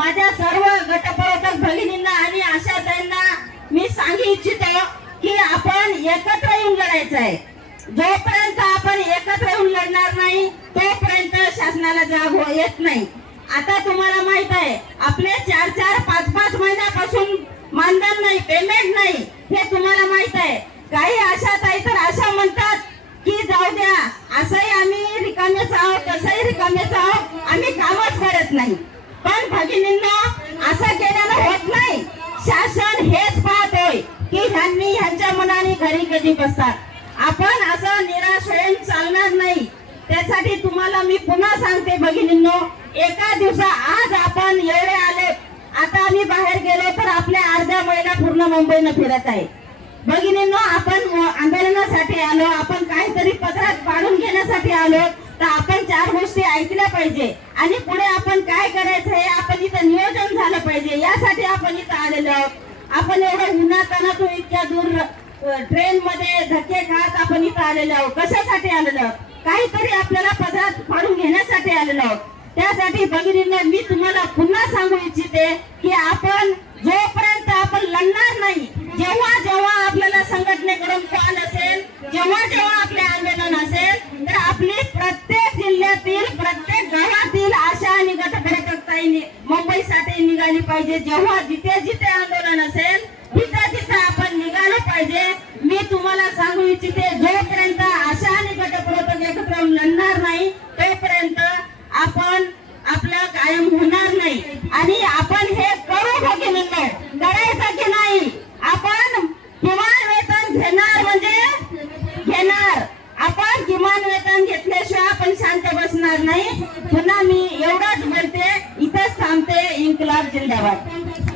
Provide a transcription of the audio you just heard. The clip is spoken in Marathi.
माझ्या सर्व गटप्रवर्तक भगिनींना आणि आशाताईंना मी सांगू इच्छितो की आपण एकत्र येऊन लढायचं आहे. जोपर्यंत आपण एकत्र येऊन लढणार नाही तोपर्यंत शासनाला जाग येत नाही. आता तुम्हाला माहित आहे आपले 4-4, 5-5 महिन्यापासून मानधन नाही, पेमेंट नाही, हे तुम्हाला माहित आहे. काही आशाताई तर अशा म्हणतात की जाऊ द्या, असंही आम्ही रिकामेच आहोत, तसंही रिकामेच आहोत, आम्ही कामच करत नाही. पण भगिनींना असं केल्यानं होत नाही. शासन हेच पाहतोय की ह्यांच्या मनाने घरी कधी बसतात. आपण असं निराश होऊन चालणार नाही. त्यासाठी तुम्हाला मी पुन्हा सांगते भगिनींनो, एका दिवसा आज आपण एवढे आले, आता आम्ही बाहेर गेलो तर आपल्या अर्ध्या महिला पूर्ण मुंबईनं फिरत आहे. भगिनींनो, आपण आंदोलनासाठी आलो, आपण काहीतरी पत्रात पाडून घेण्यासाठी आलो, तर आपण 4 गोष्टी ऐकल्या पाहिजे आणि पुढे आपण काय करायचं हे आपण इथं नियोजन झालं पाहिजे. यासाठी आपण इथं आलेलो आहोत. आपण एवढं उन्हातान्हातून इतक्या दूर ट्रेन मध्ये धक्के खात आपण इथं आलेलो आहोत. कशासाठी आलेलो आहोत? काहीतरी आपल्याला पत्रात पाडून घेण्यासाठी आलेलो आहोत. त्यासाठी भगिनींना मी तुम्हाला पुन्हा सांगू इच्छिते की आपण जोपर्यंत आपण लढणार नाही, जेव्हा जेव्हा आपल्याला संघटनेकडून कॉल असेल, जेव्हा जेव्हा आपले आंदोलन असेल, तर आपली प्रत्येक जिल्ह्यातील प्रत्येक गावातील आशा आणि गटप्रवर्तकांनी मुंबईसाठी निघाली पाहिजे. जेव्हा जिथे जिथे आंदोलन असेल तिथे तिथे आपण निघालं पाहिजे. मी तुम्हाला सांगू इच्छिते, जोपर्यंत आशा आणि गटप्रवर्तक एकत्र लढणार नाही तोपर्यंत आपण आपलं कायम होणार नाही. आणि आपण हे करू भगिनींनो, करायचं की नाही? आपण किमान वेतन घेणार म्हणजे घेणार. आपण किमान वेतन घेतल्याशिवाय आपण शांत बसणार नाही. पुन्हा मी एवढंच बोलते, इथंच थांबते. इन्कलाब जिंदाबाद.